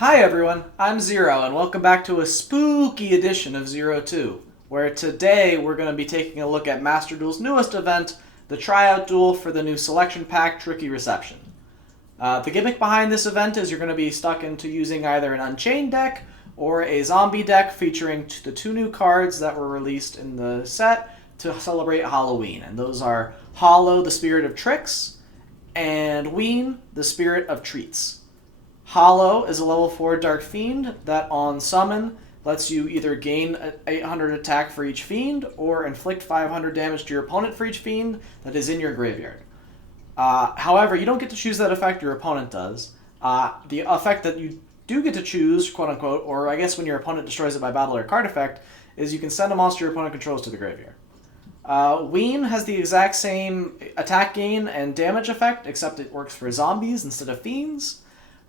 Hi everyone, I'm Zero, and welcome back to a spooky edition of Zero 2, where today we're going to be taking a look at Master Duel's newest event, the tryout duel for the new selection pack Tricky Reception. The gimmick behind this event is you're going to be stuck into using either an Unchained deck or a zombie deck featuring the two new cards that were released in the set to celebrate Halloween, and those are Hollow, the Spirit of Tricks, and Ween, the Spirit of Treats. Hollow is a level 4 Dark Fiend that on summon lets you either gain 800 attack for each fiend or inflict 500 damage to your opponent for each fiend that is in your graveyard. However, you don't get to choose that effect, your opponent does. The effect that you do get to choose, quote unquote, or I guess when your opponent destroys it by battle or card effect, is you can send a monster your opponent controls to the graveyard. Ween has the exact same attack gain and damage effect, except it works for zombies instead of fiends.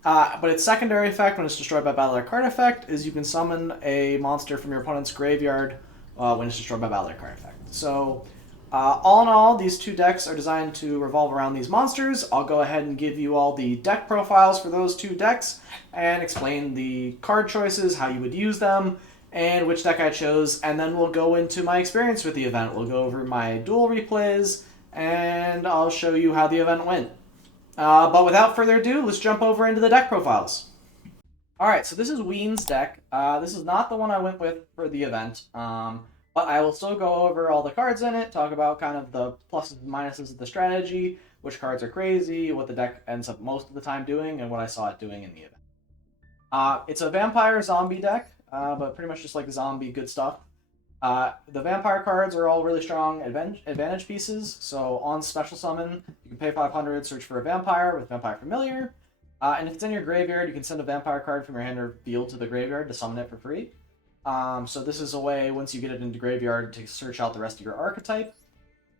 But its secondary effect when it's destroyed by battle or card effect is you can summon a monster from your opponent's graveyard when it's destroyed by battle or card effect. So, all in all, these two decks are designed to revolve around these monsters. I'll go ahead and give you all the deck profiles for those two decks and explain the card choices, how you would use them, and which deck I chose, and then we'll go into my experience with the event. We'll go over my duel replays, and I'll show you how the event went. But without further ado, let's jump over into the deck profiles. Alright, so this is Ween's deck. This is not the one I went with for the event, but I will still go over all the cards in it, talk about kind of the pluses and minuses of the strategy, which cards are crazy, what the deck ends up most of the time doing, and what I saw it doing in the event. It's a vampire zombie deck, but pretty much just like zombie good stuff. The vampire cards are all really strong advantage pieces, so on special summon, you can pay 500, search for a vampire with Vampire Familiar, and if it's in your graveyard, you can send a vampire card from your hand or field to the graveyard to summon it for free. So this is a way, once you get it into graveyard, to search out the rest of your archetype.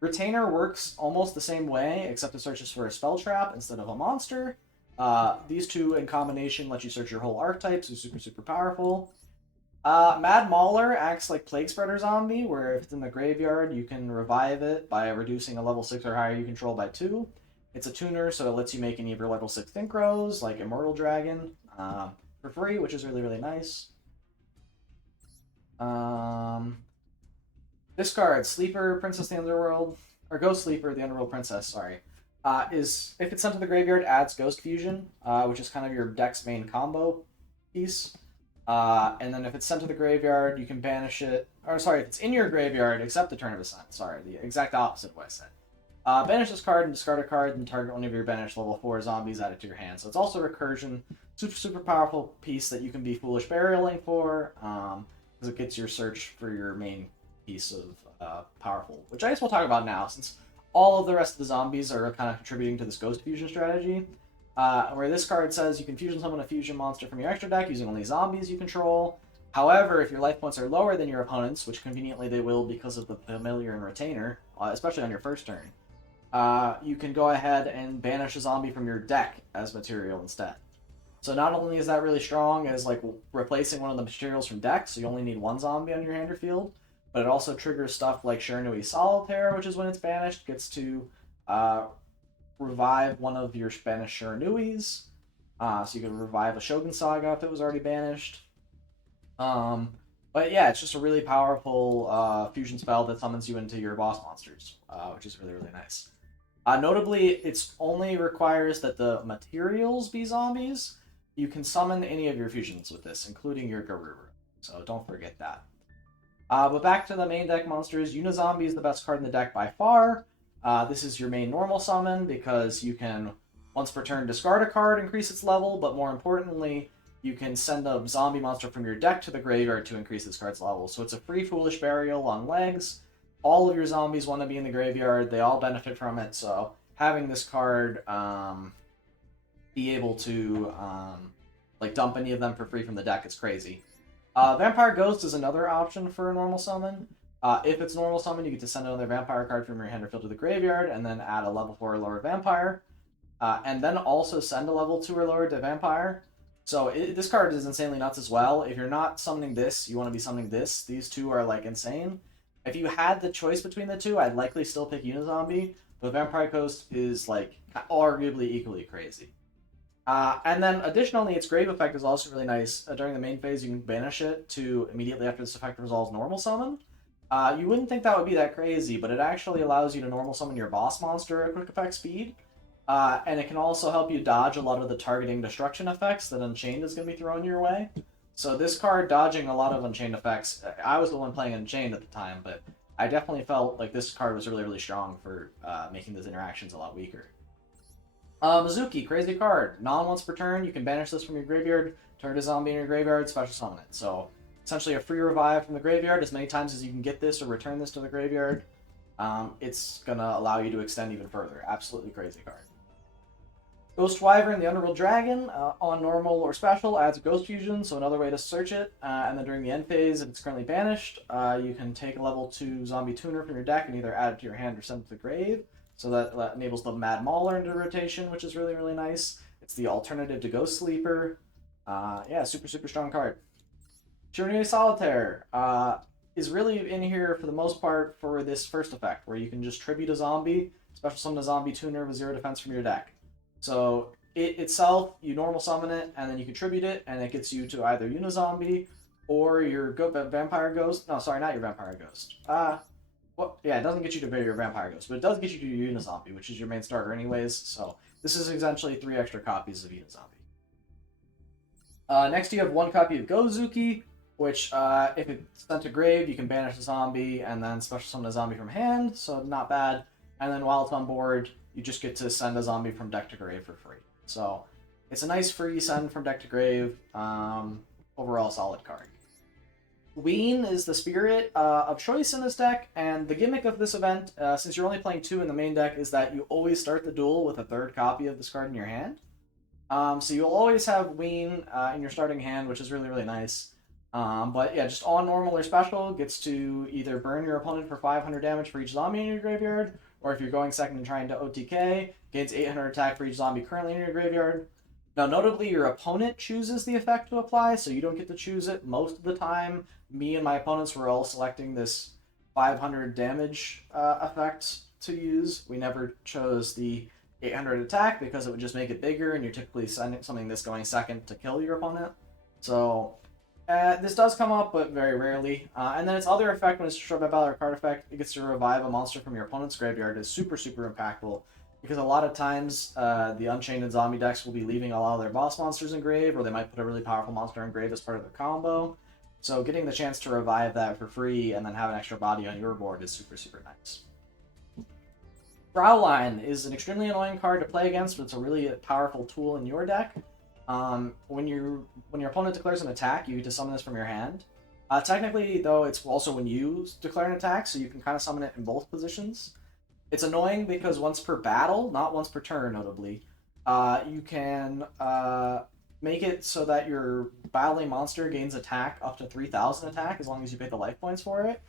Retainer works almost the same way, except it searches for a spell trap instead of a monster. These two in combination let you search your whole archetype, so super powerful. Mad Mauler acts like Plague Spreader Zombie, where if it's in the graveyard, you can revive it by reducing a level 6 or higher you control by 2. It's a tuner, so it lets you make any of your level 6 synchros, like Immortal Dragon, for free, which is really nice. Discard Sleeper, Princess of the Underworld, or Ghost Sleeper, the Underworld Princess, sorry. Is if it's sent to the graveyard, adds Ghost Fusion, which is kind of your deck's main combo piece. And then if it's sent to the graveyard, you can banish it. Or sorry, if it's in your graveyard, except the turn of ascent. Sorry, the exact opposite of what I said. Banish this card and discard a card, and target one of your banished level 4 zombies, add it to your hand. So it's also recursion. Super powerful piece that you can be Foolish Burialing for, because it gets your search for your main piece of powerful, which I guess we'll talk about now, since all of the rest of the zombies are kind of contributing to this Ghost Fusion strategy. Where this card says you can fusion summon a fusion monster from your extra deck using only zombies you control. However, if your life points are lower than your opponent's, which conveniently they will because of the familiar and retainer, especially on your first turn, you can go ahead and banish a zombie from your deck as material instead. So not only is that really strong as like replacing one of the materials from deck, so you only need one zombie on your hand or field, but it also triggers stuff like Shiranui Solitaire, which is when it's banished, gets to revive one of your Spanish Shiranuis. So you could revive a Shogun Saga if it was already banished. But yeah, it's just a really powerful fusion spell that summons you into your boss monsters, which is really nice. Notably, it only requires that the materials be zombies. You can summon any of your fusions with this, including your Garuru. So don't forget that. But back to the main deck monsters, Unizombie is the best card in the deck by far. This is your main normal summon because you can, once per turn, discard a card, increase its level, but more importantly, you can send a zombie monster from your deck to the graveyard to increase this card's level. So it's a free Foolish Burial on legs. All of your zombies want to be in the graveyard. They all benefit from it, so having this card be able to like dump any of them for free from the deck is crazy. Vampire Ghost is another option for a normal summon. If it's normal summon, you get to send another vampire card from your hand or field to the graveyard, and then add a level 4 or lower vampire. And then also send a level 2 or lower to vampire. So this card is insanely nuts as well. If you're not summoning this, you want to be summoning this. These two are like insane. If you had the choice between the two, I'd likely still pick Unizombie, but Vampire Ghost is like arguably equally crazy. And then additionally, its grave effect is also really nice. During the main phase, you can banish it to immediately after this effect resolves normal summon. You wouldn't think that would be that crazy, but it actually allows you to normal summon your boss monster at quick effect speed. And it can also help you dodge a lot of the targeting destruction effects that Unchained is going to be throwing your way. So this card dodging a lot of Unchained effects, I was the one playing Unchained at the time, but I definitely felt like this card was really, really strong for making those interactions a lot weaker. Mizuki, crazy card. Once per turn, you can banish this from your graveyard, turn a zombie in your graveyard, special summon it. So essentially a free revive from the graveyard as many times as you can get this or return this to the graveyard. It's going to allow you to extend even further. Absolutely crazy card. Ghost Wyvern, the Underworld Dragon, on normal or special, adds a Ghost Fusion, so another way to search it. And then during the end phase, if it's currently banished, you can take a level 2 Zombie Tuner from your deck and either add it to your hand or send it to the grave. So that enables the Mad Mauler into rotation, which is really, really nice. It's the alternative to Ghost Sleeper. Yeah, super, super strong card. Tyranny Solitaire is really in here for the most part for this first effect, where you can just tribute a zombie, special summon a Zombie Tuner with 0 defense from your deck. So it itself, you normal summon it, and then you contribute it, and it gets you to either Unizombie or your Vampire Ghost. No, sorry, not your Vampire Ghost. Well, yeah, it doesn't get you to your Vampire Ghost, but it does get you to your Unizombie, which is your main starter anyways, so this is essentially 3 extra copies of Unizombie. Next you have 1 copy of Gozuki, which, if it's sent to grave, you can banish a zombie and then special summon a zombie from hand, so not bad. And then while it's on board, you just get to send a zombie from deck to grave for free. So it's a nice free send from deck to grave. Overall, solid card. Ween is the spirit of choice in this deck, and the gimmick of this event, since you're only playing 2 in the main deck, is that you always start the duel with a 3rd copy of this card in your hand. So you'll always have Ween in your starting hand, which is really, really nice. But yeah, just on normal or special, gets to either burn your opponent for 500 damage for each zombie in your graveyard, or if you're going second and trying to OTK, gains 800 attack for each zombie currently in your graveyard. Now, notably, your opponent chooses the effect to apply, so you don't get to choose it most of the time. Me and my opponents were all selecting this 500 damage effect to use. We never chose the 800 attack because it would just make it bigger, and you're typically sending something this going second to kill your opponent. So this does come up, but very rarely. And then its other effect, when it's destroyed by battle or card effect, it gets to revive a monster from your opponent's graveyard, is super, super impactful. Because a lot of times, the Unchained and zombie decks will be leaving a lot of their boss monsters in grave, or they might put a really powerful monster in grave as part of their combo. So getting the chance to revive that for free and then have an extra body on your board is super, super nice. Fraulein is an extremely annoying card to play against, but it's a really powerful tool in your deck. When your opponent declares an attack, you get to summon this from your hand. Technically, though, it's also when you declare an attack, so you can kind of summon it in both positions. It's annoying because once per battle, not once per turn, notably, you can make it so that your battling monster gains attack up to 3,000 attack as long as you pay the life points for it.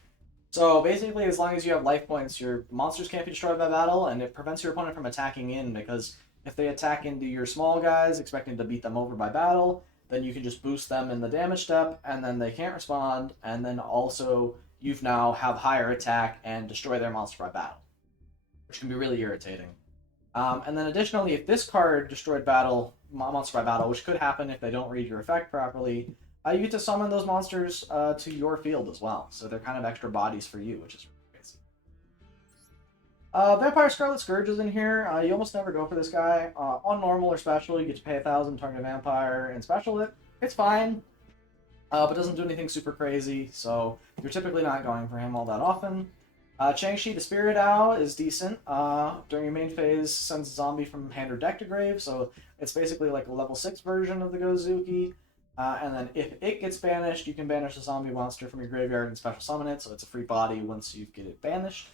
So basically, as long as you have life points, your monsters can't be destroyed by battle, and it prevents your opponent from attacking in, because if they attack into your small guys, expecting to beat them over by battle, then you can just boost them in the damage step, and then they can't respond, and then also you've now have higher attack and destroy their monster by battle, which can be really irritating. And then additionally, if this card destroyed monster by battle, which could happen if they don't read your effect properly, you get to summon those monsters to your field as well. So they're kind of extra bodies for you, which is really crazy. Vampire Scarlet Scourge is in here. You almost never go for this guy. On normal or special, you get to pay 1,000, target a vampire, and special it's fine. But doesn't do anything super crazy, so you're typically not going for him all that often. Changshi, the Spirit Owl, is decent. During your main phase, sends a zombie from hand or deck to grave, so it's basically like a level 6 version of the Gozuki. And then if it gets banished, you can banish a zombie monster from your graveyard and special summon it, so it's a free body once you get it banished.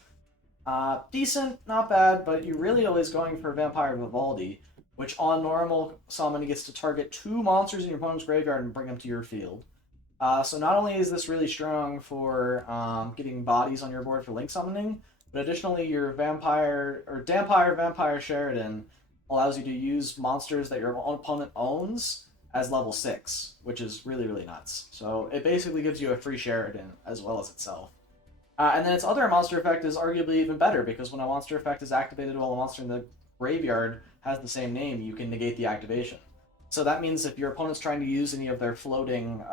Decent, not bad, but you're really always going for Vampire Vivaldi, which on normal summon gets to target 2 monsters in your opponent's graveyard and bring them to your field. So not only is this really strong for getting bodies on your board for link summoning, but additionally your Vampire Sheridan allows you to use monsters that your opponent owns as level 6, which is really, really nuts. So it basically gives you a free Sheridan as well as itself. And then its other monster effect is arguably even better, because when a monster effect is activated while a monster in the graveyard has the same name, you can negate the activation. So that means if your opponent's trying to use any of their floating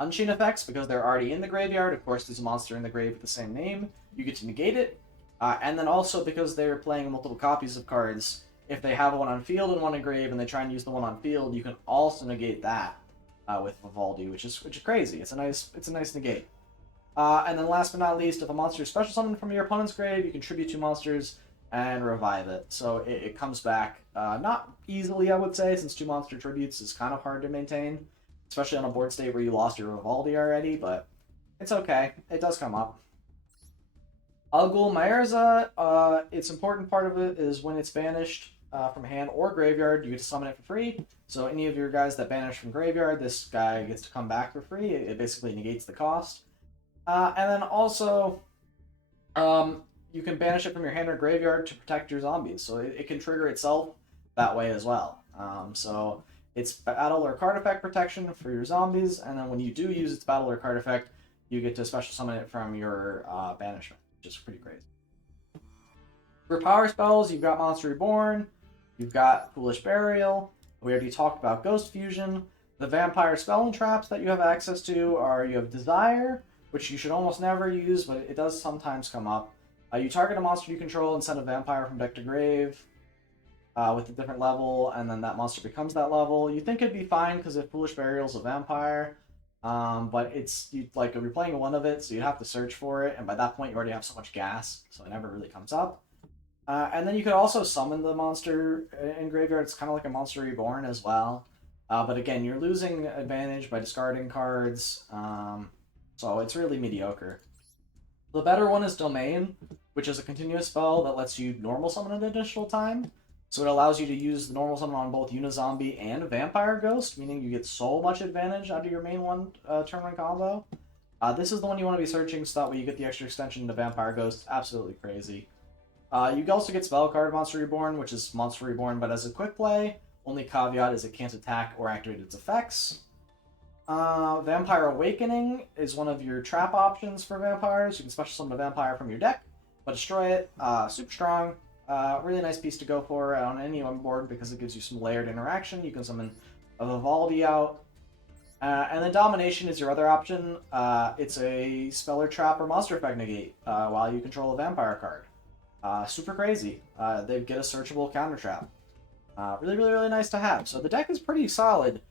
Unchained effects, because they're already in the graveyard, of course there's a monster in the grave with the same name, you get to negate it. And then also because they're playing multiple copies of cards, if they have one on field and one in grave and they try and use the one on field, you can also negate that with Vivaldi, which is crazy. It's a nice negate. And then last but not least, if a monster is special summoned from your opponent's grave, you can tribute 2 monsters and revive it. So it comes back not easily, I would say, since 2 monster tributes is kind of hard to maintain, especially on a board state where you lost your Vivaldi already, but it's okay. It does come up. Ugul Maerza, its important part of it is when it's banished from hand or graveyard, you get to summon it for free. So any of your guys that banish from graveyard, this guy gets to come back for free. It basically negates the cost. And then also, you can banish it from your hand or graveyard to protect your zombies. So it can trigger itself that way as well. So it's battle or card effect protection for your zombies, and then when you do use its battle or card effect, you get to special summon it from your banishment, which is pretty crazy. For power spells, you've got Monster Reborn, you've got Foolish Burial, we already talked about Ghost Fusion. The vampire spell and traps that you have access to are, you have Desire, which you should almost never use, but it does sometimes come up. You target a monster you control and send a vampire from deck to grave with a different level, and then that monster becomes that level. You think it'd be fine because if Foolish Burial's a vampire, but you're playing one of it, so you'd have to search for it, and by that point you already have so much gas, so it never really comes up. And then you could also summon the monster in graveyard. It's kind of like a Monster Reborn as well. But again, you're losing advantage by discarding cards, so it's really mediocre. The better one is Domain, which is a continuous spell that lets you normal summon an additional time. So it allows you to use the normal summon on both Unizombie and Vampire Ghost, meaning you get so much advantage out of your main turn 1 combo. This is the one you want to be searching, so that way you get the extra extension to Vampire Ghost. Absolutely crazy. You also get spell card Monster Reborn, which is Monster Reborn, but as a quick play. Only caveat is it can't attack or activate its effects. Vampire Awakening is one of your trap options for vampires. You can special summon a vampire from your deck, but destroy it. Super strong. Really nice piece to go for on any board because it gives you some layered interaction. You can summon a Vivaldi out. And then Domination is your other option. It's a spell or trap or monster effect negate while you control a vampire card. Super crazy. They get a searchable counter trap. Really nice to have. So the deck is pretty solid.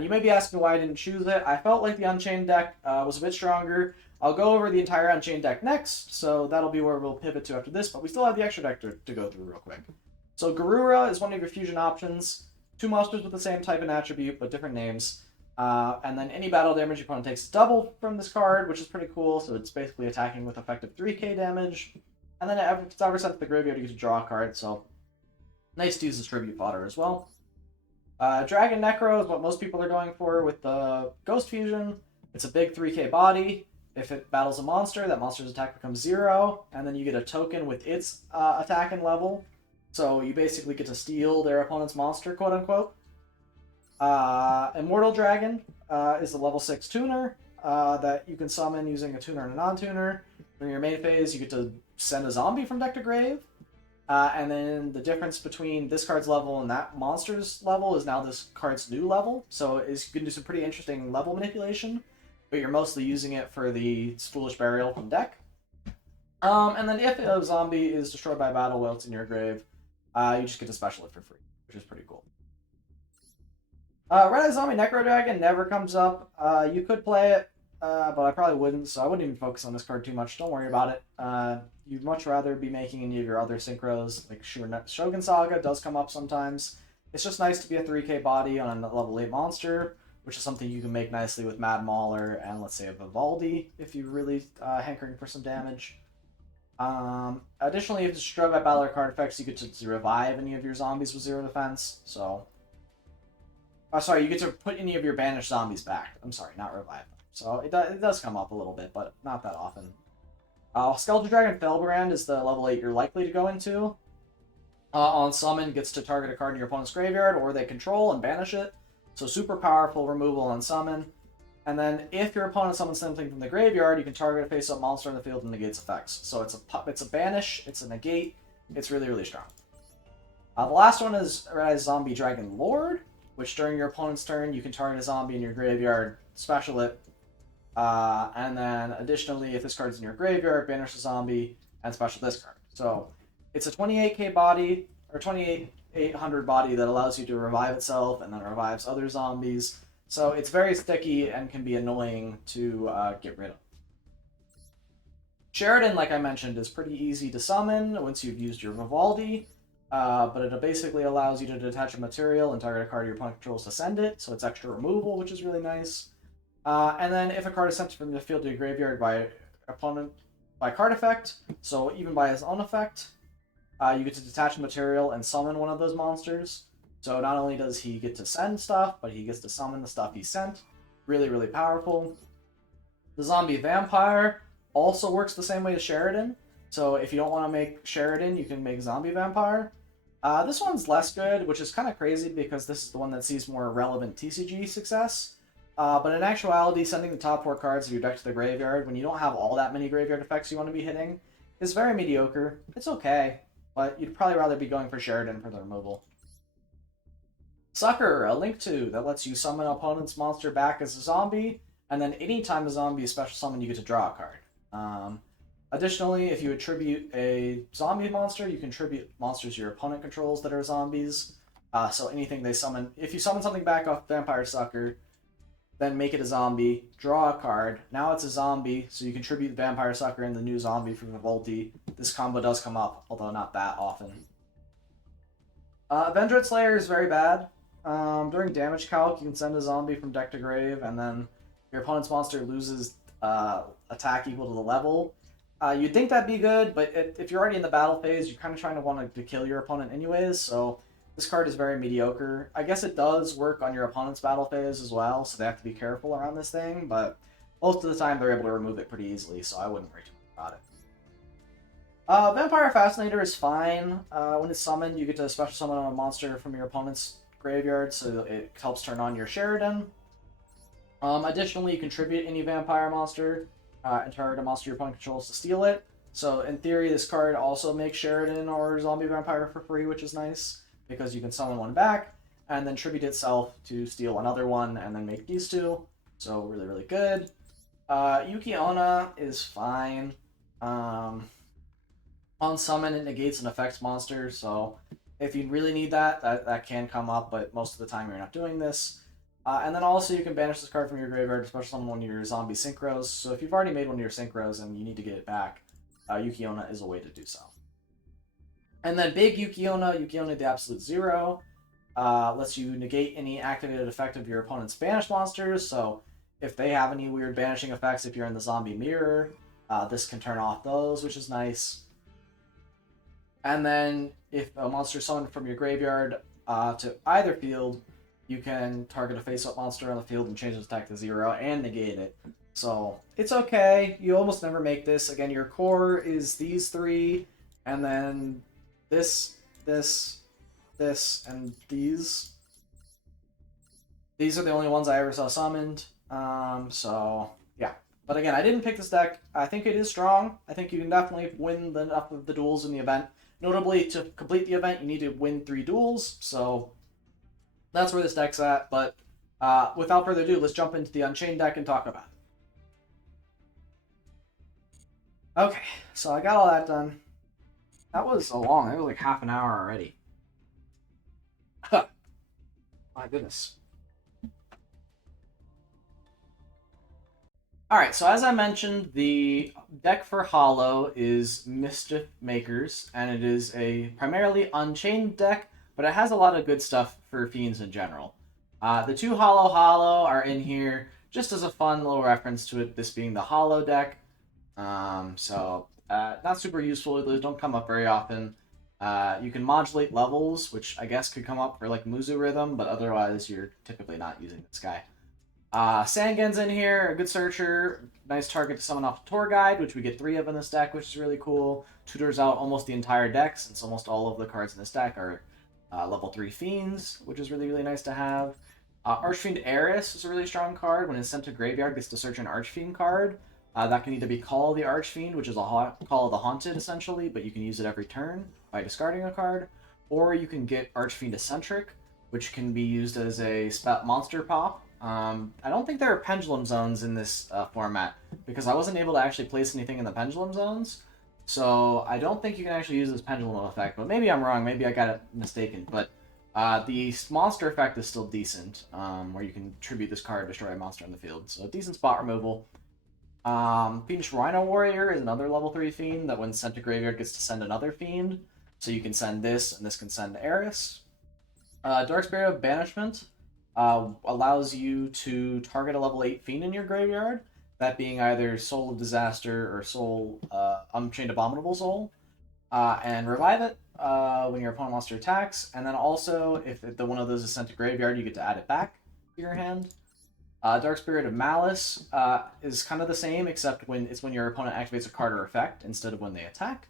You may be asking why I didn't choose it. I felt like the Unchained deck was a bit stronger. I'll go over the entire Unchained deck next, so that'll be where we'll pivot to after this, but we still have the extra deck to go through real quick. So Garura is one of your fusion options. 2 monsters with the same type and attribute, but different names. And then any battle damage your opponent takes is double from this card, which is pretty cool, so it's basically attacking with effective 3k damage. And then if it's ever sent to the graveyard, you get to draw a card, so nice to use as tribute fodder as well. Dragon Necro is what most people are going for with the Ghost Fusion. It's a big 3k body. If it battles a monster, that monster's attack becomes 0, and then you get a token with its attack and level. So you basically get to steal their opponent's monster, quote-unquote. Immortal Dragon is the level 6 tuner that you can summon using a tuner and a non-tuner. During your main phase, you get to send a zombie from deck to grave. And then the difference between this card's level and that monster's level is now this card's new level. So you can do some pretty interesting level manipulation, but you're mostly using it for the Foolish Burial from deck. And then if a zombie is destroyed by battle while it's in your grave, you just get to special it for free, which is pretty cool. Red Eye Zombie Necro Dragon never comes up. You could play it, but I probably wouldn't, so I wouldn't even focus on this card too much. Don't worry about it. You'd much rather be making any of your other synchros, like Shogun Saga does come up sometimes. It's just nice to be a 3k body on a level 8 monster, which is something you can make nicely with Mad Mauler and, let's say, a Vivaldi, if you're really hankering for some damage. Additionally, if it's destroyed by battle or card effects, you get to revive any of your zombies with 0 defense, so... sorry, you get to put any of your banished zombies back. I'm sorry, not revive them. So it does come up a little bit, but not that often. Skeleton Dragon Felbrand is the level 8 you're likely to go into. On summon, gets to target a card in your opponent's graveyard, or they control and banish it. So super powerful removal on summon. And then if your opponent summons something from the graveyard, you can target a face-up monster in the field and negates effects. So it's a banish, it's a negate, it's really strong. The last one is Red Eye Zombie Dragon Lord. which during your opponent's turn, you can target a zombie in your graveyard, special it, and then additionally, if this card's in your graveyard, banish a zombie and special this card. So it's a 28k body, or 2800 body that allows you to revive itself and then revives other zombies. So it's very sticky and can be annoying to get rid of. Sheridan, like I mentioned, is pretty easy to summon once you've used your Vivaldi, but it basically allows you to detach a material and target a card your opponent controls to send it, so it's extra removal, which is really nice. And then if a card is sent from the field to your graveyard by opponent by card effect, so even by his own effect, you get to detach a material and summon one of those monsters. So not only does he get to send stuff, but he gets to summon the stuff he sent. Really, really powerful. The zombie vampire also works the same way as Sheridan. So if you don't want to make Sheridan, you can make zombie vampire. This one's less good, which is kind of crazy because this is the one that sees more relevant TCG success. But in actuality, sending the top 4 cards of your deck to the graveyard when you don't have all that many graveyard effects you want to be hitting is very mediocre. It's okay, but you'd probably rather be going for Sheridan for the removal. Sucker, a Link 2 that lets you summon an opponent's monster back as a zombie, and then anytime a zombie is special summoned, you get to draw a card. Additionally, if you attribute a zombie monster, you contribute monsters your opponent controls that are zombies. So anything they summon, if you summon something back off Vampire Sucker, then make it a zombie, draw a card. Now it's a zombie, so you contribute the Vampire Sucker and the new zombie from Vivaldi. This combo does come up, although not that often. Vendread Slayer is very bad. During damage calc, you can send a zombie from deck to grave, and then your opponent's monster loses attack equal to the level. You'd think that'd be good, but if you're already in the battle phase, you're kind of trying to want to kill your opponent anyways, so this card is very mediocre. I guess it does work on your opponent's battle phase as well, so they have to be careful around this thing, but most of the time they're able to remove it pretty easily, so I wouldn't worry too much about it. Vampire Fascinator is fine. When it's summoned, you get to special summon a monster from your opponent's graveyard, so it helps turn on your Sheridan. Additionally, you contribute any vampire monster and target a monster your opponent controls to steal it. So in theory, this card also makes Sheridan or Zombie Vampire for free, which is nice, because you can summon one back, and then tribute itself to steal another one, and then make these two. So really, really good. Yuki Onna is fine. On summon, it negates an effects monster, so if you really need that can come up, but most of the time you're not doing this. And then also you can banish this card from your graveyard, especially summon one of your zombie synchros. So if you've already made one of your synchros and you need to get it back, Yuki Onna is a way to do so. And then big Yuki Onna the Absolute Zero, lets you negate any activated effect of your opponent's banished monsters. So if they have any weird banishing effects, if you're in the zombie mirror, this can turn off those, which is nice. And then if a monster is summoned from your graveyard to either field, you can target a face-up monster on the field and change its attack to 0 and negate it. So it's okay. You almost never make this. Again, your core is these 3, and then this, and these. These are the only ones I ever saw summoned. So yeah. But again, I didn't pick this deck. I think it is strong. I think you can definitely win enough of the duels in the event. Notably, to complete the event, you need to win 3 duels. So that's where this deck's at. But without further ado, let's jump into the Unchained deck and talk about it. Okay, so I got all that done. That was so long. That was like half an hour already. My goodness. Alright, so as I mentioned, the deck for Hollow is Mischief Makers, and it is a primarily Unchained deck, but it has a lot of good stuff for Fiends in general. The 2 Hollow are in here just as a fun little reference to it, this being the Hollow deck. Not super useful. Those don't come up very often. You can modulate levels, which I guess could come up for like Muzu Rhythm, but otherwise you're typically not using this guy. Sangen's in here, a good searcher, nice target to summon off the Tour Guide, which we get 3 of in this deck, which is really cool. Tutors out almost the entire deck, since almost all of the cards in this deck are level 3 Fiends, which is really, really nice to have. Archfiend Eris is a really strong card. When it's sent to graveyard, gets to search an Archfiend card. That can either be Call of the Archfiend, which is a Call of the Haunted, essentially, but you can use it every turn by discarding a card. Or you can get Archfiend Eccentric, which can be used as a monster pop. I don't think there are pendulum zones in this format because I wasn't able to actually place anything in the pendulum zones. So I don't think you can actually use this pendulum effect, but maybe I'm wrong. Maybe I got it mistaken. But the monster effect is still decent, where you can tribute this card, destroy a monster on the field. So decent spot removal. Fiendish Rhino Warrior is another level 3 fiend that when sent to graveyard gets to send another fiend. So you can send this, and this can send Eris. Dark Spirit of Banishment allows you to target a level 8 fiend in your graveyard, that being either Soul of Disaster or Soul Unchained Abominable Soul, and revive it when your opponent monster attacks. And then also, if one of those is sent to graveyard, you get to add it back to your hand. Dark Spirit of Malice is kind of the same, except when your opponent activates a card or effect instead of when they attack.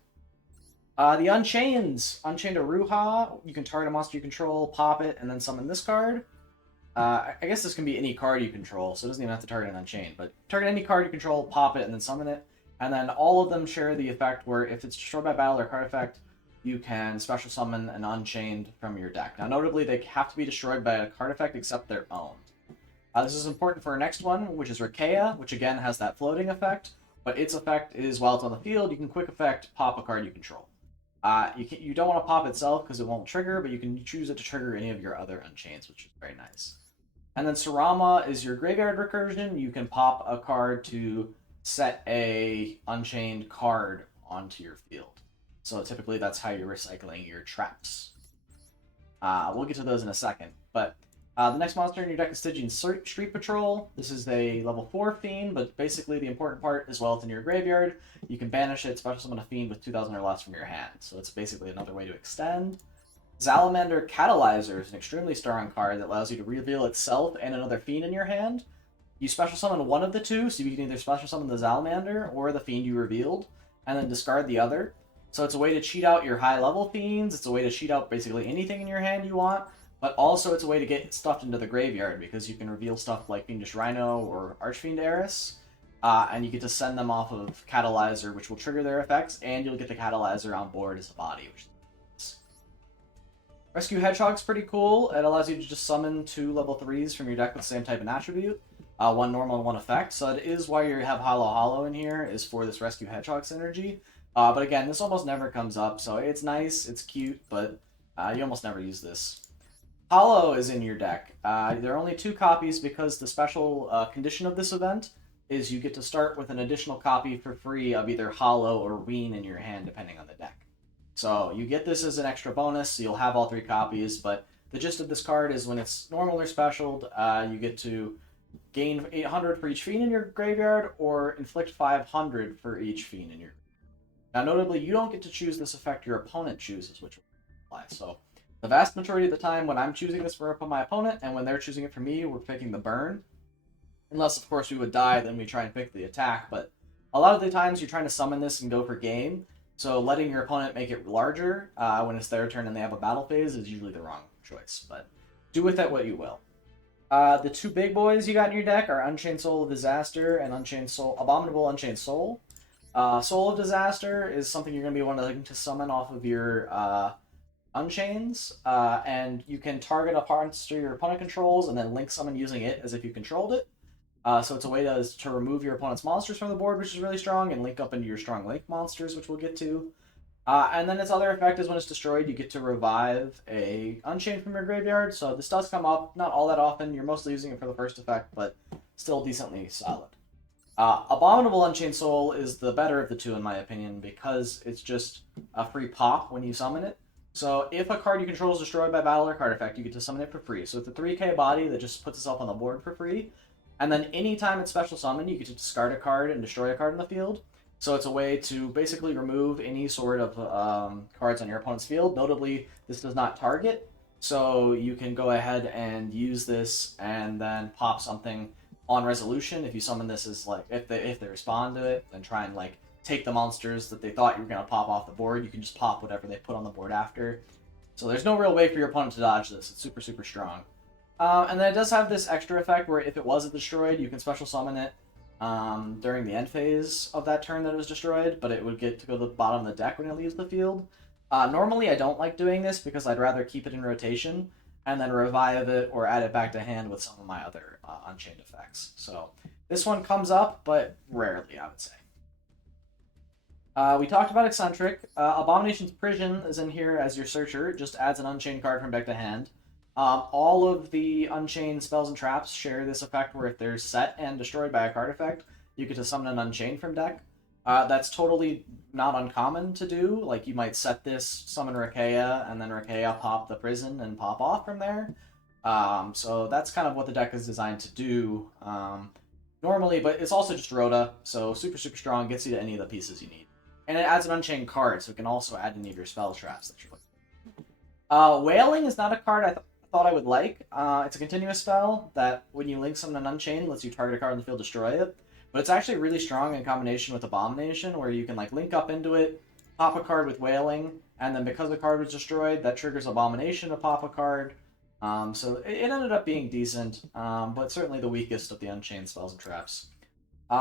The Unchained Aruha, you can target a monster you control, pop it, and then summon this card. I guess this can be any card you control, so it doesn't even have to target an Unchained, but target any card you control, pop it, and then summon it. And then all of them share the effect where if it's destroyed by battle or card effect, you can special summon an Unchained from your deck. Now, notably, they have to be destroyed by a card effect except their own. This is important for our next one, which is Rakea, which again has that floating effect, but its effect is while it's on the field, you can quick effect pop a card you control. You don't want to pop itself because it won't trigger, but you can choose it to trigger any of your other Unchains, which is very nice. And then Sarama is your graveyard recursion. You can pop a card to set a Unchained card onto your field. So typically that's how you're recycling your traps. We'll get to those in a second, but the next monster in your deck is Stygian Street Patrol. This is a level 4 fiend, but basically the important part is while it's in your graveyard, you can banish it, special summon a fiend with 2,000 or less from your hand. So it's basically another way to extend. Salamander Catalyzer is an extremely strong card that allows you to reveal itself and another fiend in your hand. You special summon one of the two, so you can either special summon the Salamander or the fiend you revealed, and then discard the other. So it's a way to cheat out your high-level fiends, it's a way to cheat out basically anything in your hand you want, but also it's a way to get stuff into the graveyard, because you can reveal stuff like Fiendish Rhino or Archfiend Eris, and you get to send them off of Catalyzer, which will trigger their effects, and you'll get the Catalyzer on board as a body, which is nice. Rescue Hedgehog's pretty cool. It allows you to just summon 2 level 3s from your deck with the same type and attribute, 1 normal and 1 effect, so it is why you have Hollow in here, is for this Rescue Hedgehog synergy. But again, this almost never comes up, so it's nice, it's cute, but you almost never use this. Hollow is in your deck. There are only 2 copies because the special condition of this event is you get to start with an additional copy for free of either Hollow or Ween in your hand, depending on the deck. So you get this as an extra bonus, so you'll have all 3 copies, but the gist of this card is when it's normal or specialed, you get to gain 800 for each fiend in your graveyard, or inflict 500 for each fiend in your graveyard. Now, notably, you don't get to choose this effect, your opponent chooses which one to apply. So the vast majority of the time when I'm choosing this for my opponent, and when they're choosing it for me, we're picking the burn. Unless, of course, we would die, then we try and pick the attack, but a lot of the times you're trying to summon this and go for game, so letting your opponent make it larger when it's their turn and they have a battle phase is usually the wrong choice, but do with it what you will. The 2 big boys you got in your deck are Unchained Soul of Disaster and Abominable Unchained Soul. Soul of Disaster is something you're going to be wanting to summon off of your Unchains, and you can target a monster your opponent controls and then link summon using it as if you controlled it. So it's a way to remove your opponent's monsters from the board, which is really strong, and link up into your strong link monsters, which we'll get to. And then its other effect is when it's destroyed, you get to revive a Unchained from your graveyard. So this does come up, not all that often. You're mostly using it for the first effect, but still decently solid. Abominable Unchained Soul is the better of the 2 in my opinion, because it's just a free pop when you summon it. So if a card you control is destroyed by battle or card effect, you get to summon it for free. So it's a 3k body that just puts itself on the board for free. And then anytime it's special summoned, you get to discard a card and destroy a card in the field. So it's a way to basically remove any sort of cards on your opponent's field. Notably, this does not target, so you can go ahead and use this and then pop something on resolution. If you summon this as like, if they respond to it, then try and like take the monsters that they thought you were going to pop off the board. You can just pop whatever they put on the board after. So there's no real way for your opponent to dodge this. It's super, super strong. And then it does have this extra effect where if it wasn't destroyed, you can special summon it during the end phase of that turn that it was destroyed, but it would get to go to the bottom of the deck when it leaves the field. Normally, I don't like doing this because I'd rather keep it in rotation, and then revive it or add it back to hand with some of my other Unchained effects. So this one comes up, but rarely, I would say. We talked about Eccentric. Abomination's Prison is in here as your searcher. It just adds an Unchained card from deck to hand. All of the Unchained spells and traps share this effect where if they're set and destroyed by a card effect, you get to summon an Unchained from deck. That's totally not uncommon to do. Like, you might set this, summon Rakea, and then Rakea pop the prison and pop off from there. So that's kind of what the deck is designed to do normally, but it's also just Rhoda, so super, super strong, gets you to any of the pieces you need. And it adds an Unchained card, so it can also add any of your spell traps that you're looking for. Wailing is not a card I thought I would like. It's a continuous spell that, when you link summon an Unchained, lets you target a card on the field, destroy it. But it's actually really strong in combination with Abomination, where you can like link up into it, pop a card with Wailing, and then because the card was destroyed, that triggers Abomination to pop a card. So it ended up being decent, but certainly the weakest of the Unchained spells and traps.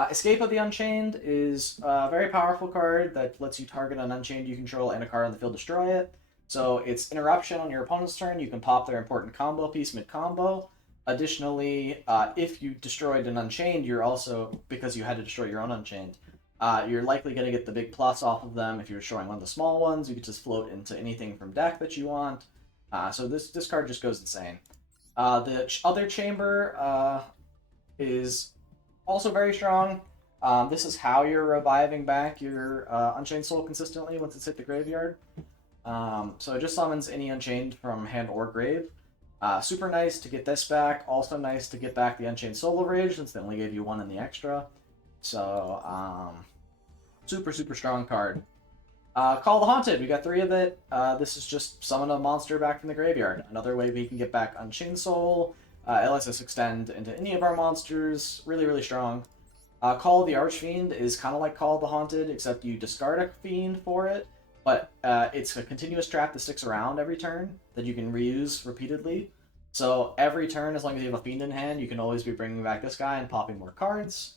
Escape of the Unchained is a very powerful card that lets you target an Unchained you control and a card on the field, destroy it. So it's interruption on your opponent's turn. You can pop their important combo piece mid-combo. Additionally, if you destroyed an Unchained, you're also, because you had to destroy your own Unchained, you're likely going to get the big plus off of them. If you're destroying one of the small ones, you can just float into anything from deck that you want. So this card just goes insane. The other chamber is also very strong. This is how you're reviving back your Unchained Soul consistently once it's hit the graveyard. So it just summons any Unchained from hand or grave. Super nice to get this back. Also nice to get back the Unchained Soul of Rage, since they only gave you one in the extra. So, super, super strong card. Call the Haunted. We got 3 of it. This is just summon a monster back from the graveyard. Another way we can get back Unchained Soul. It lets us extend into any of our monsters. Really, really strong. Call of the Archfiend is kind of like Call of the Haunted, except you discard a fiend for it. But it's a continuous trap that sticks around every turn that you can reuse repeatedly. So every turn, as long as you have a fiend in hand, you can always be bringing back this guy and popping more cards.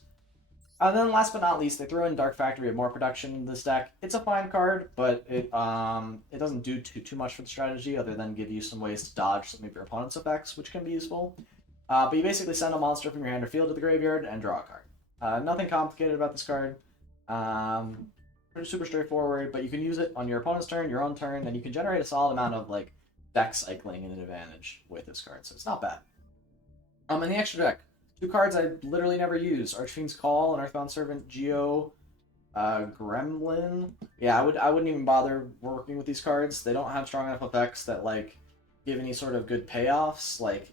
And then last but not least, they throw in Dark Factory of more production in this deck. It's a fine card, but it doesn't do too much for the strategy other than give you some ways to dodge some of your opponent's effects, which can be useful. But you basically send a monster from your hand or field to the graveyard and draw a card. Nothing complicated about this card. Pretty super straightforward, but you can use it on your opponent's turn, your own turn, and you can generate a solid amount of like deck cycling and an advantage with this card, so it's not bad. In the extra deck, 2 cards I literally never use: Archfiend's Call and Earthbound Servant Geo Gremlin. Yeah, I wouldn't even bother working with these cards. They don't have strong enough effects that like give any sort of good payoffs. Like,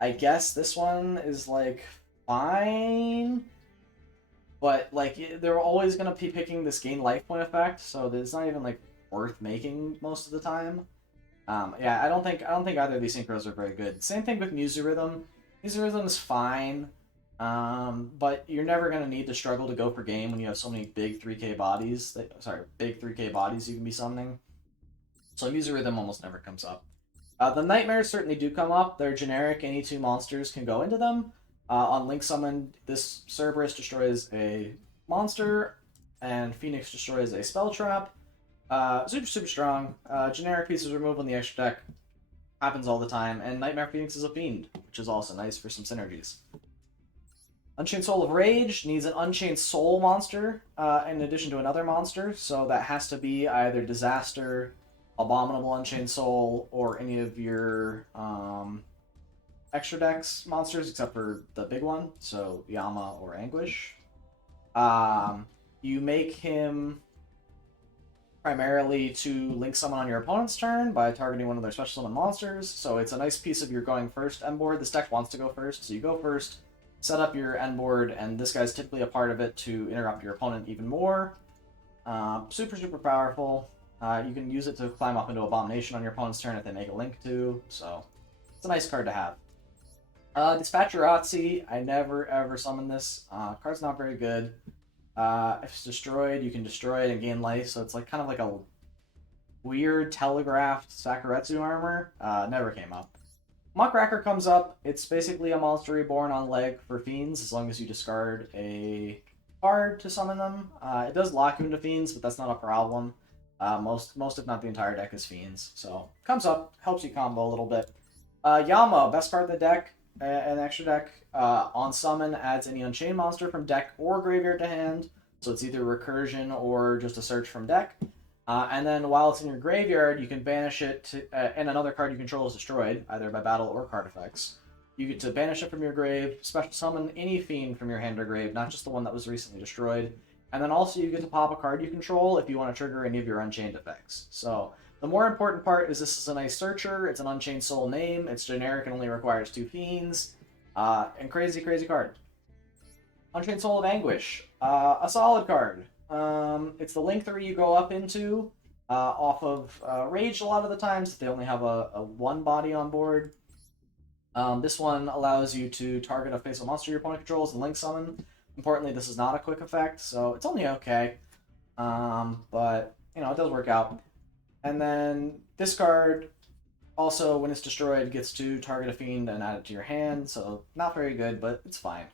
I guess this one is like fine. But like they're always gonna be picking this gain life point effect, so it's not even like worth making most of the time. Yeah, I don't think either of these synchros are very good. Same thing with Muserhythm. Muserhythm is fine, but you're never gonna need to struggle to go for game when you have so many big 3K bodies. Big 3K bodies you can be summoning. So Muserhythm almost never comes up. The Nightmares certainly do come up. They're generic. Any 2 monsters can go into them. On Link Summon, this Cerberus destroys a monster, and Phoenix destroys a spell trap. Super, super strong. Generic pieces removed on the extra deck. Happens all the time. And Nightmare Phoenix is a fiend, which is also nice for some synergies. Unchained Soul of Rage needs an Unchained Soul monster in addition to another monster, so that has to be either Disaster, Abominable Unchained Soul, or any of your extra decks monsters, except for the big one, so Yama or Anguish. You make him primarily to link summon on your opponent's turn by targeting one of their special summon monsters, so it's a nice piece of your going first end board. This deck wants to go first, so you go first, set up your end board, and this guy's typically a part of it to interrupt your opponent even more. Super, super powerful. You can use it to climb up into Abomination on your opponent's turn if they make a link to, so it's a nice card to have. Dispatcherazzi, I never ever summon this. Card's not very good. If it's destroyed, you can destroy it and gain life, so it's like kind of like a weird telegraphed Sakuretsu armor. Never came up. Muckracker comes up. It's basically a monster reborn on leg for fiends, as long as you discard a card to summon them. It does lock you into fiends, but that's not a problem. Most if not the entire deck is fiends, so comes up, helps you combo a little bit. Yama, best card in the deck, an extra deck. On summon, adds any Unchained monster from deck or graveyard to hand. So it's either recursion or just a search from deck. And then while it's in your graveyard, you can banish it, and another card you control is destroyed, either by battle or card effects. You get to banish it from your grave, special summon any fiend from your hand or grave, not just the one that was recently destroyed. And then also you get to pop a card you control if you want to trigger any of your Unchained effects. So the more important part is this is a nice searcher, it's an Unchained Soul name, it's generic and only requires 2 fiends, and crazy, crazy card. Unchained Soul of Anguish, a solid card. It's the link 3 you go up into, off of Rage a lot of the times. They only have a 1 body on board. This one allows you to target a facial monster your opponent controls and link summon. Importantly, this is not a quick effect, so it's only okay. But, you know, it does work out. And then this card, also, when it's destroyed, gets to target a fiend and add it to your hand, so not very good, but it's fine.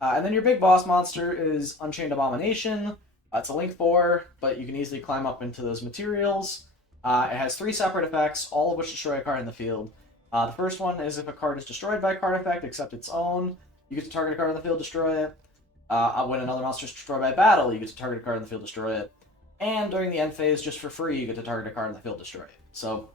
And then your big boss monster is Unchained Abomination. It's a Link 4, but you can easily climb up into those materials. It has 3 separate effects, all of which destroy a card in the field. The first one is if a card is destroyed by a card effect except its own, you get to target a card in the field, destroy it. When another monster is destroyed by battle, you get to target a card in the field, destroy it. And during the end phase, just for free, you get to target a card in the field, destroy it. So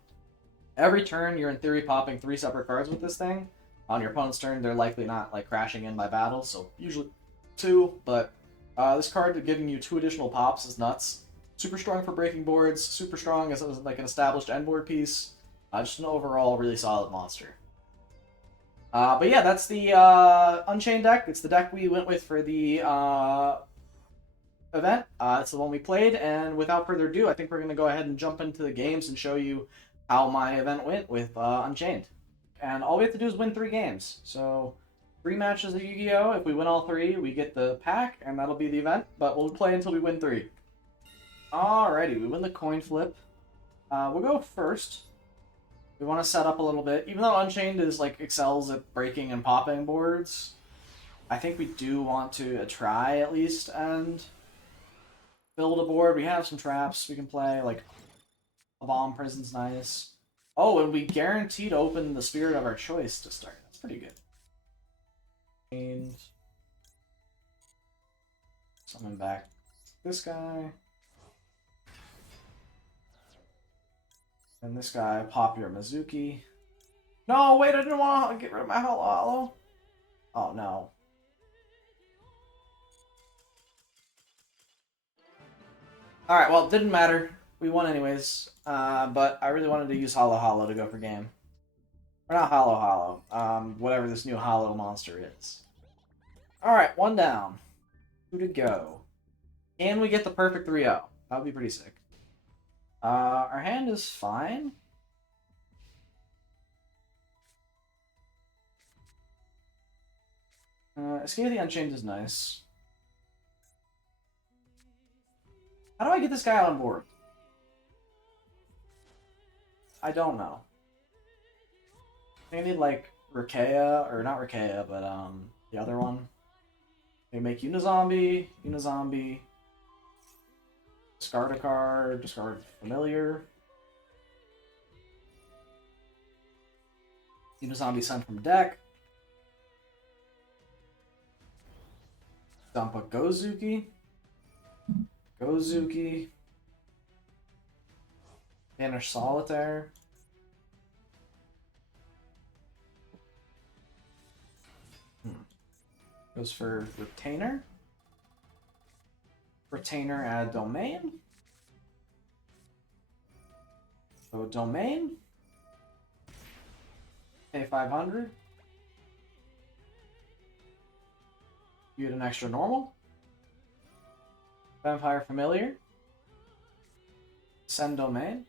every turn, you're in theory popping 3 separate cards with this thing. On your opponent's turn, they're likely not like crashing in by battle, so usually 2. But this card giving you 2 additional pops is nuts. Super strong for breaking boards. Super strong as like an established end board piece. Just an overall really solid monster. But yeah, that's the Unchained deck. It's the deck we went with for the event. It's the one we played, and without further ado, I think we're going to go ahead and jump into the games and show you how my event went with Unchained. And all we have to do is win 3 games. So 3 matches of Yu-Gi-Oh! If we win all 3, we get the pack, and that'll be the event. But we'll play until we win 3. Alrighty, we win the coin flip. We'll go first. We want to set up a little bit. Even though Unchained is like excels at breaking and popping boards, I think we do want to try at least and build a board. We have some traps we can play, like a bomb prison's nice. Oh, and we guaranteed open the spirit of our choice to start. That's pretty good. And summon back this guy. And this guy, pop your Mizuki. No, wait, I didn't want to get rid of my Hollow. Oh, no. Alright, well, it didn't matter. We won anyways. But I really wanted to use Hollow to go for game. Or not Hollow. Whatever this new Hollow monster is. Alright, 1 down. 2 to go. Can we get the perfect 3-0? That would be pretty sick. Our hand is fine. Escape the Unchained is nice. How do I get this guy on board? I don't know. I think I need, like, Rakea, or not Rakea, but, the other one. They make Unizombie, discard a card, discard Familiar. Unizombie sent from deck. Dump a Gozuki. Banish Solitaire. Goes for Retainer. Retainer, add Domain. So Domain. Pay 500. You get an extra normal. Vampire Familiar. Send Domain.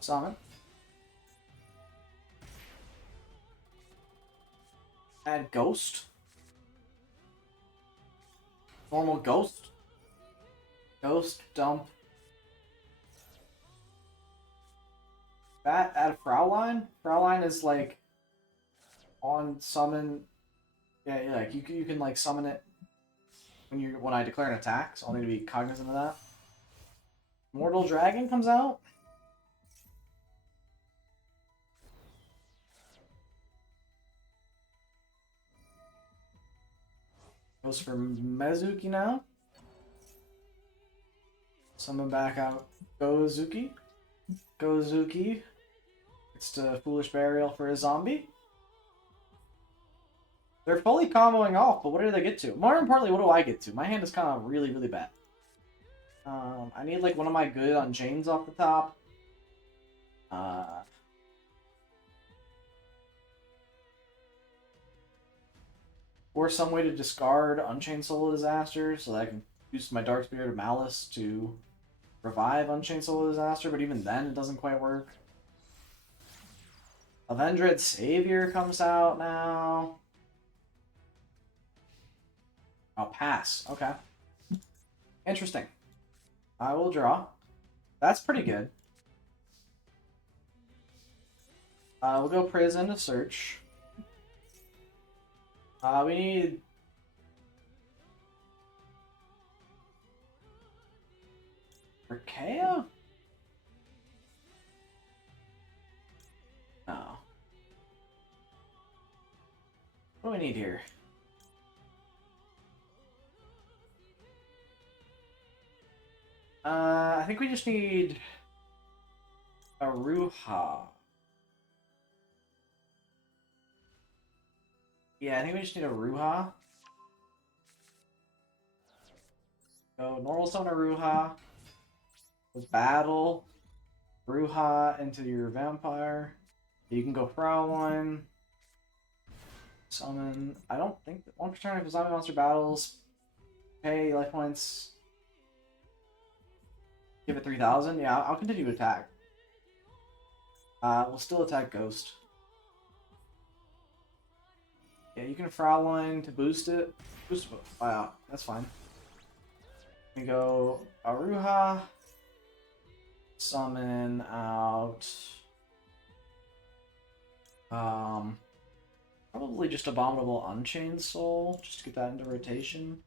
Summon. Add Ghost. Normal Ghost. Ghost, dump. That, add Fraulein. Fraulein is like on summon. Yeah, like you can like summon it when I declare an attack, so I'll need to be cognizant of that. Mortal Dragon comes out. Goes for Mezuki now. Summon back out Gozuki. Gozuki. It's the Foolish Burial for a zombie. They're fully comboing off, but what do they get to? More importantly, what do I get to? My hand is kind of really, really bad. I need like one of my good Unchains off the top. Or some way to discard Unchained Soul Disaster so that I can use my Dark Spirit of Malice to revive Unchained Soul Disaster, but even then it doesn't quite work. Avenged Savior comes out now. I'll pass. Okay. Interesting. I will draw. That's pretty good. We'll go Prison to search. We need... Archaea? No. What do we need here? I think we just need Aruha. Yeah, I think we just need Aruha. Go normal summon Aruha. Battle Aruha into your vampire. You can go Fraulein. Summon. I don't think that 1 per turn if zombie monster battles. Pay life points. Give it 3,000. Yeah, I'll continue to attack. We'll still attack Ghost. Yeah, you can Fraulein to boost it. Wow, that's fine. We go Aruha. Summon out. Probably just Abominable Unchained Soul, just to get that into rotation.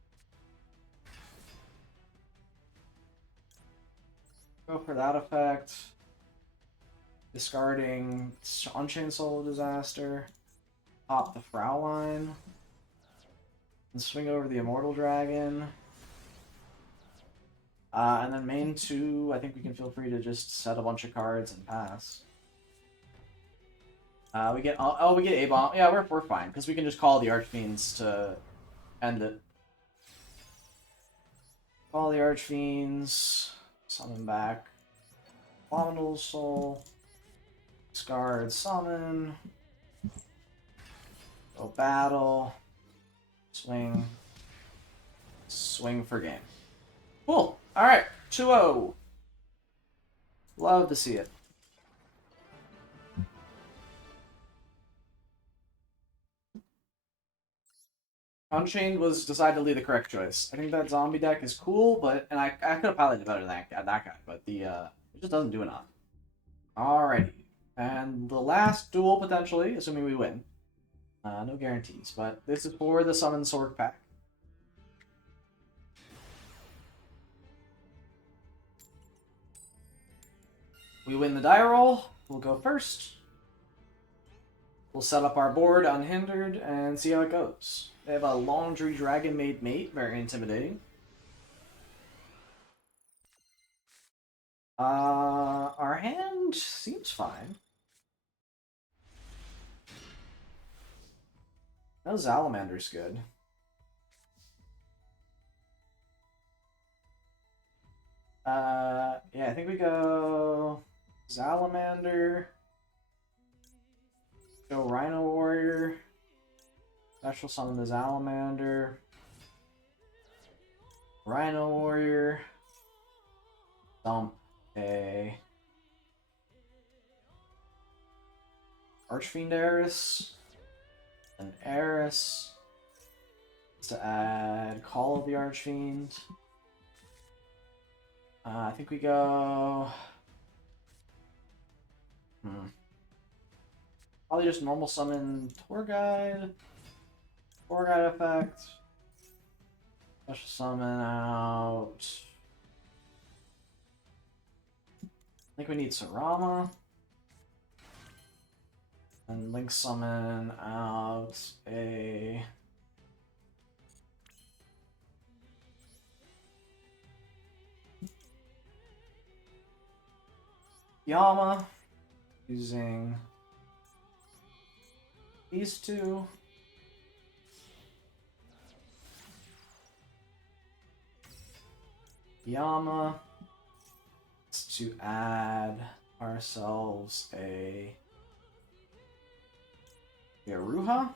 Go for that effect. Discarding Unchained Soul Disaster. Pop the Fraulein. And swing over the Immortal Dragon. And then main 2, I think we can feel free to just set a bunch of cards and pass. We get A-Bomb. Yeah, we're fine, because we can just call the Archfiends to end it. Call the Archfiends. Summon back. Abominable Soul. Discard summon. Go battle. Swing. Swing for game. Cool. Alright. 2-0. Love to see it. Unchained was decidedly the correct choice. I think that zombie deck is cool, but I could have piloted better than that guy, but it just doesn't do enough. Alrighty. And the last duel, potentially, assuming we win. No guarantees, but this is for the Summon Sword pack. We win the die roll. We'll go first. We'll set up our board unhindered and see how it goes. They have a Laundry Dragon Maid Mate, very intimidating. Our hand seems fine. No, Salamander's good. Yeah, I think we go Salamander. Go Rhino Warrior. Special summon the Salamander. Rhino Warrior. Dump a Archfiend Eris. An Eris. To add Call of the Archfiend. I think we go... Probably just normal summon Tour Guide. Tour Guide effect. Special summon out... I think we need Sarama. And Link summon out a... Yama, using these two. Yama, to add ourselves a Aruha.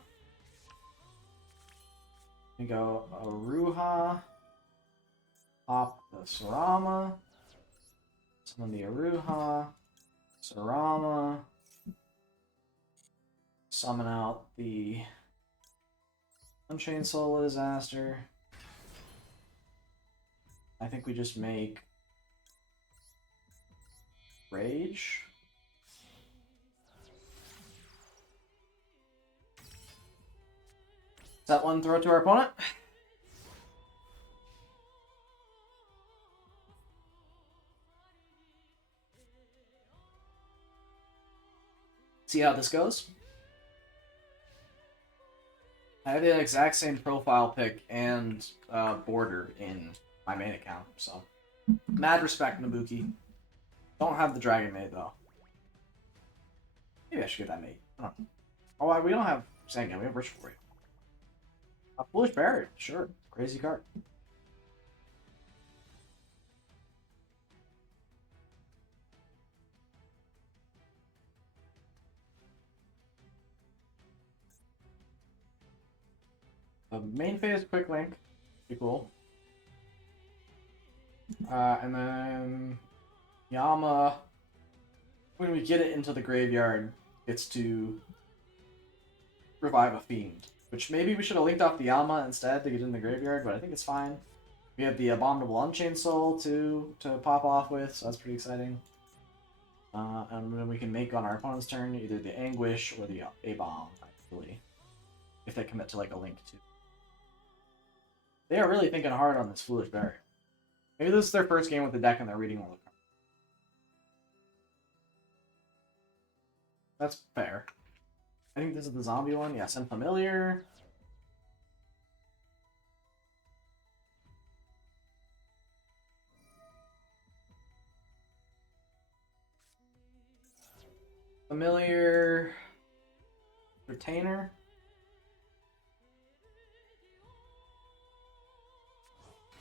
We go Aruha, pop the Sarama, summon the Aruha, Sarama, summon out the Unchained Soul Disaster. I think we just make Rage. Set one, throw it to our opponent. See how this goes. I have the exact same profile pick and border in my main account, so mad respect, Nabuki. Don't have the Dragon Maid though. Maybe I should get that mate. Oh, we don't have Sangan, we have Rich for it. A Foolish Barrier, sure. Crazy card. Main phase Quick Link. Pretty cool. And then Yama, when we get it into the graveyard, gets to revive a fiend. Which maybe we should have linked off the Yama instead to get in the graveyard, but I think it's fine. We have the Abominable Unchained Soul to pop off with, so that's pretty exciting. And then we can make on our opponent's turn either the Anguish or the A-Bomb, actually. If they commit to like a link too. They are really thinking hard on this Foolish Barrier. Maybe this is their first game with the deck and they're reading all the cards. That's fair. I think this is the zombie one. Yeah, send Familiar. Familiar. Retainer.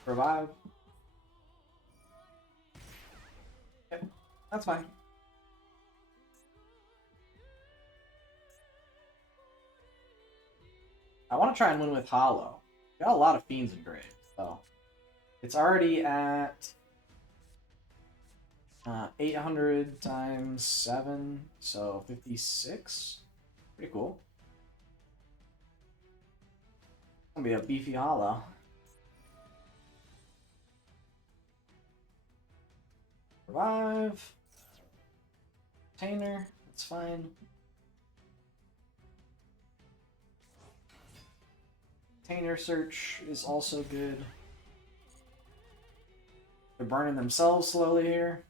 Revive. Okay, that's fine. I want to try and win with Hollow. Got a lot of fiends in grave, so it's already at 800 times 7, so 56. Pretty cool. It's gonna be a beefy Hollow. Revive. Retainer, that's fine. Retainer search is also good. They're burning themselves slowly here.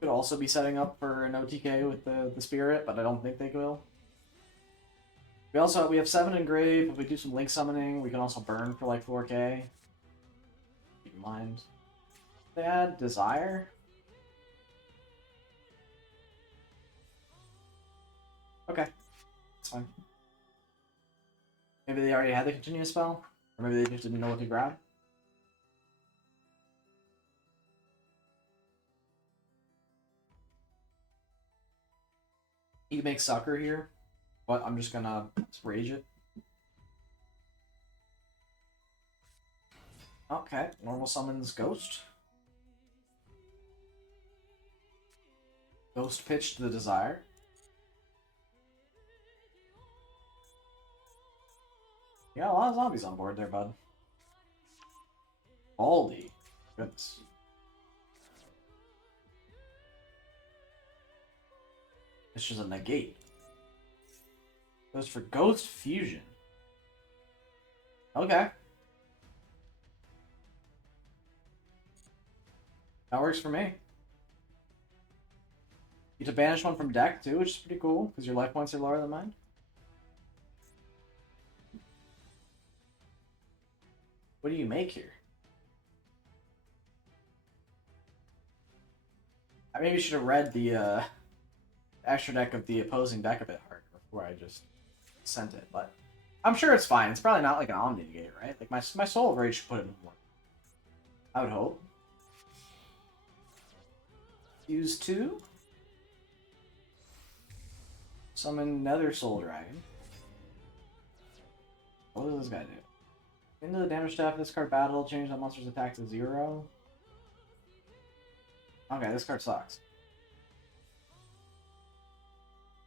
Could also be setting up for an OTK with the Spirit, but I don't think they will. We have 7 in grave. If we do some link summoning, we can also burn for like 4k. Keep in mind. They add Desire. Okay, that's fine. Maybe they already had the continuous spell, or maybe they just didn't know what to grab. You can make Sucker here, but I'm just gonna rage it. Okay, normal summons Ghost. Ghost pitched the Desire. You got a lot of zombies on board there, bud. Baldy. Goodness. It's just a negate. Goes for Ghost Fusion. Okay. That works for me. You get to banish one from deck too, which is pretty cool, because your life points are lower than mine. What do you make here? I maybe should have read the extra deck of the opposing deck a bit harder before I just sent it, but I'm sure it's fine. It's probably not like an Omni Negate, right? Like my Soul of Rage should put it in more. I would hope. Use 2. Summon Nether Soul Dragon. What does this guy do? Into the damage step, this card battle, change that monster's attack to 0. Okay, this card sucks.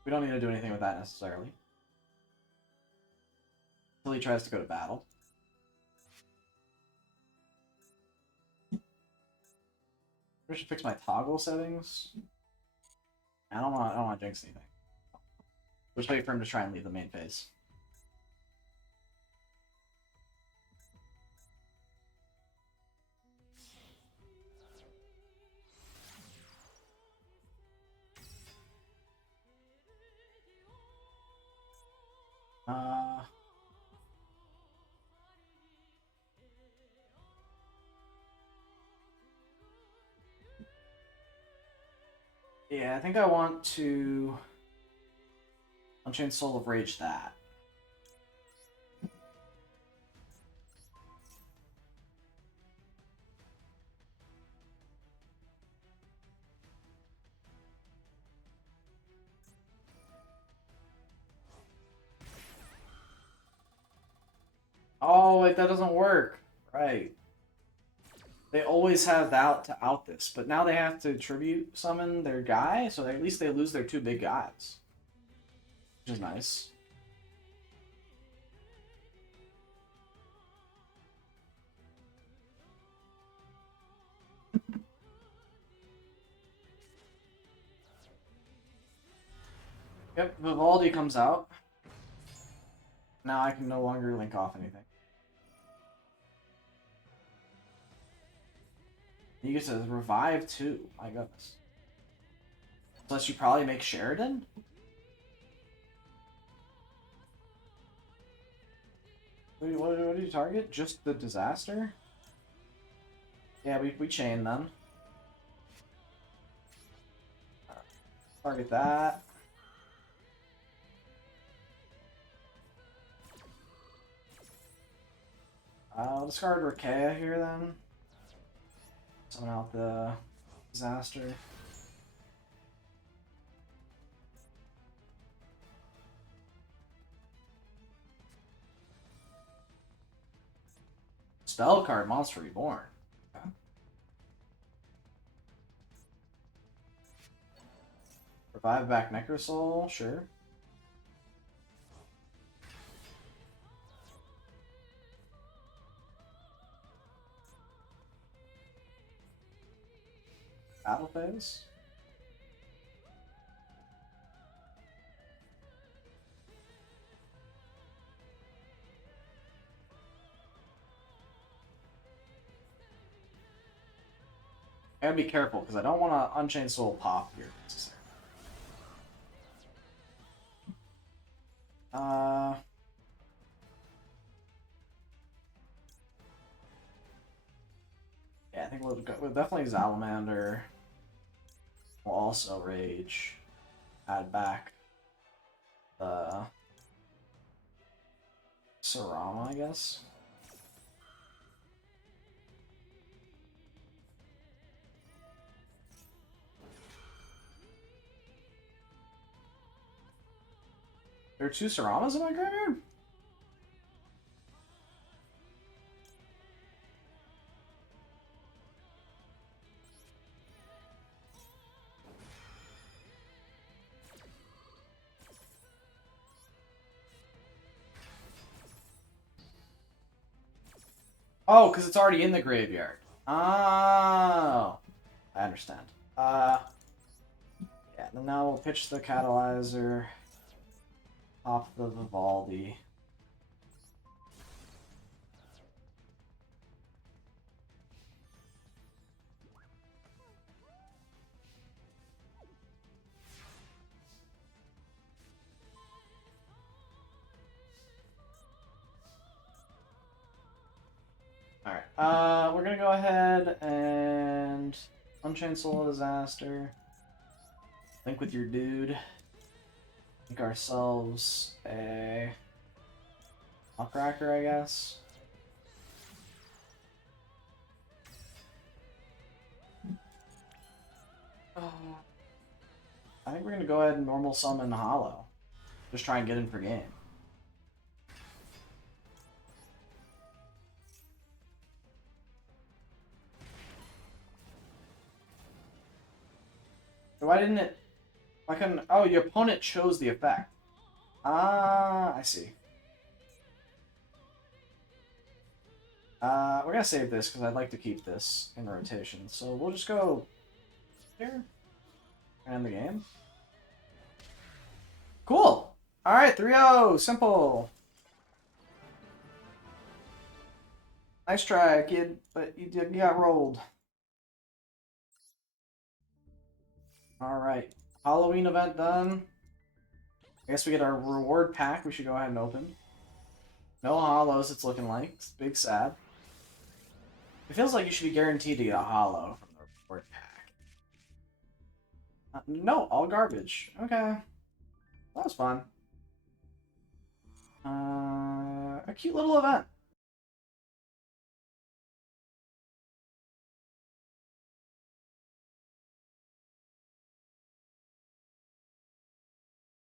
We don't need to do anything with that necessarily. Until he tries to go to battle. I should fix my toggle settings. I don't want to jinx anything. Just wait for him to try and leave the main phase. Yeah, I think I want to Unchained Soul of Rage that. Oh, wait, that doesn't work. Right. They always have that to out this, but now they have to tribute summon their guy, so at least they lose their 2 big guys. Which is nice. Yep, Vivaldi comes out. Now I can no longer link off anything. You get to revive too. My goodness. Plus, you probably make Sheridan? What do you target? Just the disaster? Yeah, we chain them. Target that. I'll discard Rakea here then. Summon out the disaster. Spell card, Monster Reborn. Okay. Revive back Necrosoul, sure. Battle phase. I gotta be careful because I don't want to Unchained Soul pop here necessarily. Yeah, I think we'll definitely Salamander. We'll also Rage. Add back the Sarama, I guess. There are 2 Saramas in my graveyard? Oh, because it's already in the graveyard. Oh, I understand. Yeah, then now we'll pitch the Catalyzer. Pop the Vivaldi. Alright, we're gonna go ahead and Unchained Soul of Disaster. Link with your dude. Make ourselves a Nutcracker, I guess. I think we're gonna go ahead and normal summon Hollow. Just try and get in for game. Why didn't it... Why couldn't... Oh, your opponent chose the effect. Ah, I see. We're gonna save this because I'd like to keep this in rotation. So we'll just go here. End the game. Cool! Alright, 3-0. Simple. Nice try, kid, but you got rolled. Alright. Halloween event done. I guess we get our reward pack we should go ahead and open. No hollows, it's looking like. It's big sad. It feels like you should be guaranteed to get a hollow from the reward pack. No, all garbage. Okay. That was fun. A cute little event.